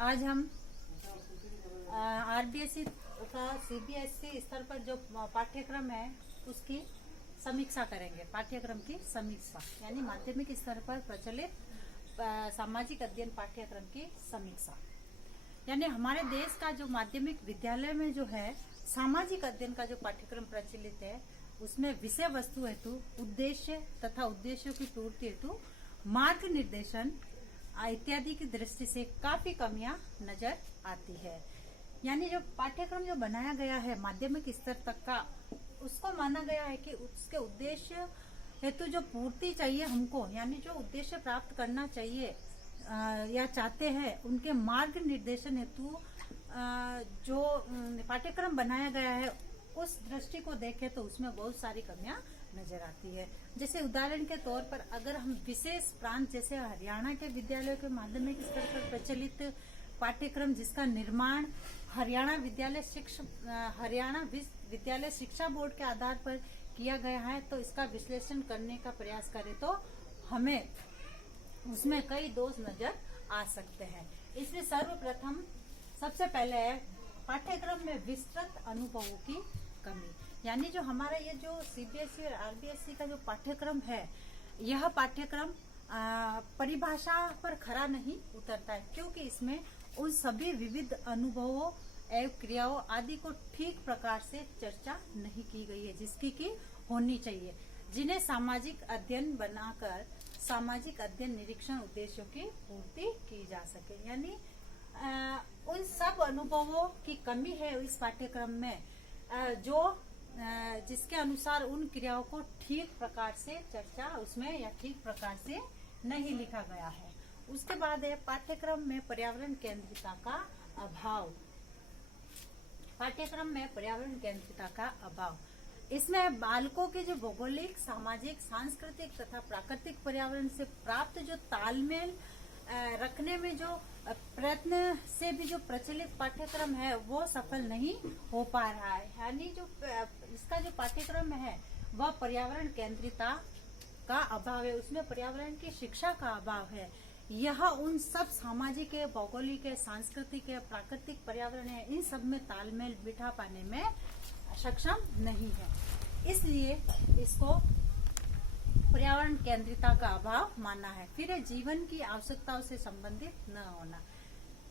आज हम आरबीएसई तथा सीबीएसई स्तर पर जो पाठ्यक्रम है उसकी समीक्षा करेंगे। पाठ्यक्रम की समीक्षा यानी माध्यमिक स्तर पर प्रचलित सामाजिक अध्ययन पाठ्यक्रम की समीक्षा। यानी हमारे देश का जो माध्यमिक विद्यालय में जो है सामाजिक अध्ययन का जो पाठ्यक्रम प्रचलित है उसमें विषय वस्तु हेतु उद्देश्य तथा उद्देश्यों की पूर्ति हेतु मार्ग निर्देशन इत्यादि की दृष्टि से काफी कमियां नजर आती है। यानी जो पाठ्यक्रम जो बनाया गया है माध्यमिक स्तर तक का, उसको माना गया है कि उसके उद्देश्य हेतु जो पूर्ति चाहिए हमको, यानी जो उद्देश्य प्राप्त करना चाहिए या चाहते हैं उनके मार्ग निर्देशन हेतु जो पाठ्यक्रम बनाया गया है उस दृष्टि को देखें तो उसमें बहुत सारी कमियां नजर आती है। जैसे उदाहरण के तौर पर अगर हम विशेष प्रांत जैसे हरियाणा के विद्यालयों के माध्यमिक स्तर पर प्रचलित पाठ्यक्रम जिसका निर्माण हरियाणा विद्यालय शिक्षा बोर्ड के आधार पर किया गया है, तो इसका विश्लेषण करने का प्रयास करें तो हमें उसमें कई दोष नजर आ सकते हैं। इसमें सर्वप्रथम सबसे पहले है पाठ्यक्रम में विस्तृत अनुभवों की कमी। यानी जो हमारा ये जो सीबीएसई और आरबीएसई का जो पाठ्यक्रम है, यह पाठ्यक्रम परिभाषा पर खरा नहीं उतरता है, क्योंकि इसमें उन सभी विविध अनुभवों एवं क्रियाओं आदि को ठीक प्रकार से चर्चा नहीं की गई है जिसकी की होनी चाहिए, जिन्हें सामाजिक अध्ययन बनाकर सामाजिक अध्ययन निरीक्षण उद्देश्यों की पूर्ति की जा सके। यानी उन सब अनुभवों की कमी है इस पाठ्यक्रम में जो जिसके अनुसार उन क्रियाओं को ठीक प्रकार से चर्चा उसमें या ठीक प्रकार से नहीं लिखा गया है। उसके बाद है पाठ्यक्रम में पर्यावरण केंद्रितता का अभाव। पाठ्यक्रम में पर्यावरण केंद्रितता का अभाव, इसमें बालकों के जो भौगोलिक, सामाजिक, सांस्कृतिक तथा प्राकृतिक पर्यावरण से प्राप्त जो तालमेल रखने में जो प्रयत्न से भी जो प्रचलित पाठ्यक्रम है वो सफल नहीं हो पा रहा है। यानी जो इसका जो पाठ्यक्रम है वह पर्यावरण केंद्रितता का अभाव है, उसमें पर्यावरण की शिक्षा का अभाव है। यह उन सब सामाजिक है, भौगोलिक है, सांस्कृतिक है, प्राकृतिक पर्यावरण है, इन सब में तालमेल बिठा पाने में सक्षम नहीं है, इसलिए इसको पर्यावरण केंद्रितता का अभाव माना है। फिर है जीवन की आवश्यकताओं से संबंधित न होना।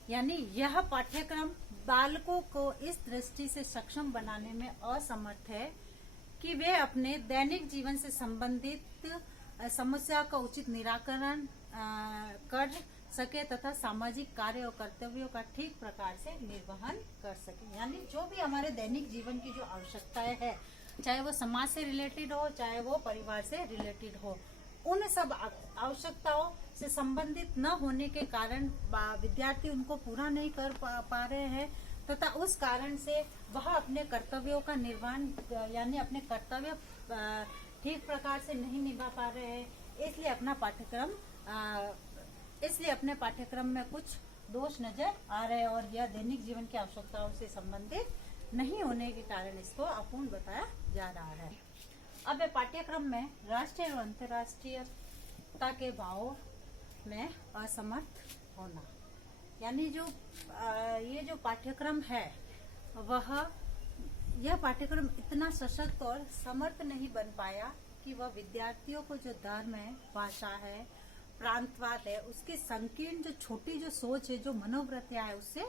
यानी यह पाठ्यक्रम बालकों को इस दृष्टि से सक्षम बनाने में असमर्थ है कि वे अपने दैनिक जीवन से संबंधित समस्या का उचित निराकरण कर सके तथा सामाजिक कार्य और कर्तव्यों का ठीक प्रकार से निर्वहन कर सके। यानी जो भी हमारे दैनिक जीवन की जो आवश्यकताएं है, चाहे वो समाज से रिलेटेड हो चाहे वो परिवार से रिलेटेड हो, उन सब आवश्यकताओं से संबंधित न होने के कारण विद्यार्थी उनको पूरा नहीं कर पा रहे हैं तथा उस कारण से वह अपने कर्तव्यों का निर्वहन यानी अपने कर्तव्य ठीक प्रकार से नहीं निभा पा रहे हैं, इसलिए अपने पाठ्यक्रम में कुछ दोष नजर आ रहे हैं और यह दैनिक जीवन की आवश्यकताओं से संबंधित नहीं होने के कारण इसको अपूर्ण बताया जा रहा है। अब पाठ्यक्रम में राष्ट्रीय और अंतर्राष्ट्रीयता के भावों में असमर्थ होना। यानी जो ये जो पाठ्यक्रम है यह पाठ्यक्रम इतना सशक्त और समर्थ नहीं बन पाया कि वह विद्यार्थियों को जो धर्म है, भाषा है, प्रांतवाद है, उसकी संकीर्ण जो छोटी जो सोच है, जो मनोवृत्तियां है, उससे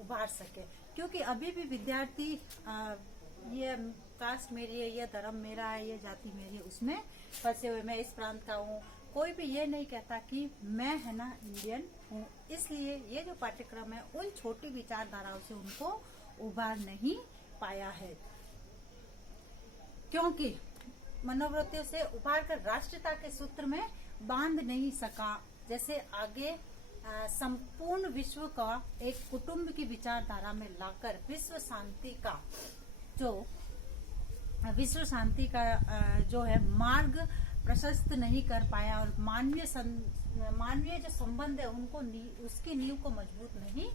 उभार सके। क्योंकि अभी भी विद्यार्थी ये कास्ट मेरी है, ये धर्म मेरा है, ये जाति मेरी है, उसमें फंसे हुए, मैं इस प्रांत का हूँ। कोई भी ये नहीं कहता कि मैं है ना इंडियन हूँ। इसलिए ये जो पाठ्यक्रम है उन छोटी विचारधाराओं से उनको उभार नहीं पाया है, क्योंकि मनोवृत्तियों से उभार कर राष्ट्रीयता के सूत्र में बांध नहीं सका। जैसे आगे संपूर्ण विश्व का एक कुटुंब की विचारधारा में लाकर विश्व शांति का जो है मार्ग प्रशस्त नहीं कर पाया और मानवीय जो संबंध है उनको उसकी नींव को मजबूत नहीं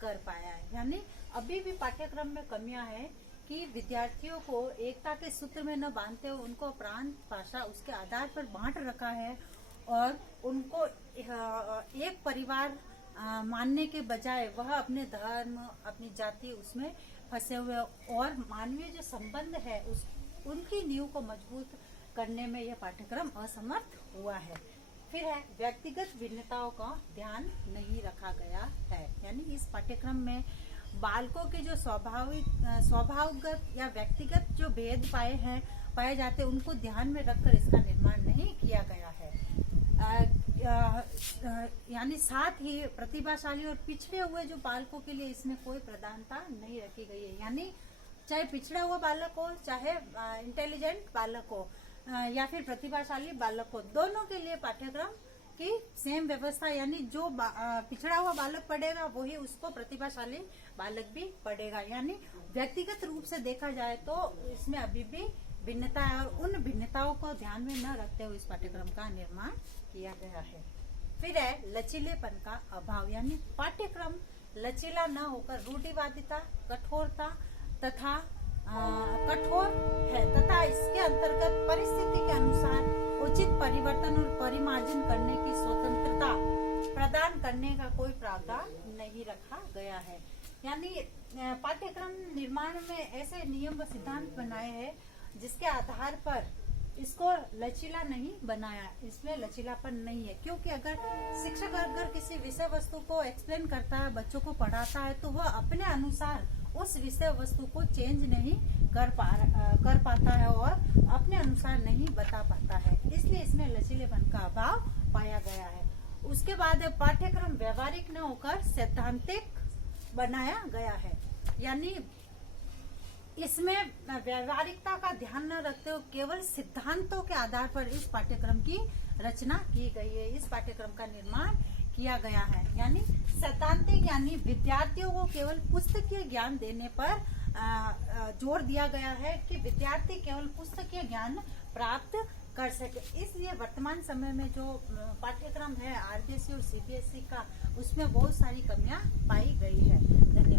कर पाया है। यानी अभी भी पाठ्यक्रम में कमियां हैं कि विद्यार्थियों को एकता के सूत्र में न बांधते हुए उनको प्रांत, भाषा उसके आधार पर बांट रखा है और उनको एक परिवार मानने के बजाय वह अपने धर्म, अपनी जाति उसमें फंसे हुए और मानवीय जो संबंध है उनकी नींव को मजबूत करने में यह पाठ्यक्रम असमर्थ हुआ है। फिर है व्यक्तिगत भिन्नताओं का ध्यान नहीं रखा गया है, यानी इस पाठ्यक्रम में बालकों के जो स्वभावगत या व्यक्तिगत जो भेद पाए जाते उनको ध्यान में रखकर इसका निर्माण नहीं किया गया है। यानी साथ ही प्रतिभाशाली और पिछड़े हुए जो बालकों के लिए इसमें कोई प्रधानता नहीं रखी गई है, यानी चाहे पिछड़ा हुआ बालक हो, चाहे इंटेलिजेंट बालक हो या फिर प्रतिभाशाली बालक हो, दोनों के लिए पाठ्यक्रम की सेम व्यवस्था, यानी जो पिछड़ा हुआ बालक पढ़ेगा वही उसको प्रतिभाशाली बालक भी पढ़ेगा। यानी व्यक्तिगत रूप से देखा जाए तो इसमें अभी भी भिन्नता है और उन भिन्नताओं को ध्यान में न रखते हुए इस पाठ्यक्रम का निर्माण किया गया है। फिर है लचीलेपन का अभाव, यानी पाठ्यक्रम लचीला न होकर रूढ़िवादिता, कठोरता तथा कठोर है तथा इसके अंतर्गत परिस्थिति के अनुसार उचित परिवर्तन और परिमार्जन करने की स्वतंत्रता प्रदान करने का कोई प्रावधान नहीं रखा गया है। यानी पाठ्यक्रम निर्माण में ऐसे नियम व सिद्धांत बनाए हैं जिसके आधार पर इसको लचीला नहीं बनाया, इसमें लचीलापन नहीं है। क्योंकि अगर शिक्षक अगर किसी विषय वस्तु को एक्सप्लेन करता है, बच्चों को पढ़ाता है, तो वह अपने अनुसार उस विषय वस्तु को चेंज नहीं कर पाता है और अपने अनुसार नहीं बता पाता है, इसलिए इसमें लचीलेपन का अभाव पाया गया है। उसके बाद पाठ्यक्रम व्यवहारिक न होकर सैद्धांतिक बनाया गया है, यानी इसमें व्यवहारिकता का ध्यान न रखते हुए केवल सिद्धांतों के आधार पर इस पाठ्यक्रम की रचना की गई है, इस पाठ्यक्रम का निर्माण किया गया है। यानी सैद्धांतिक यानी विद्यार्थियों को केवल पुस्तकीय ज्ञान देने पर जोर दिया गया है कि विद्यार्थी केवल पुस्तकीय ज्ञान प्राप्त कर सके। इसलिए वर्तमान समय में जो पाठ्यक्रम है आरबीएसई और सीबीएसई का, उसमें बहुत सारी कमियां पाई गई है। धन्यवाद।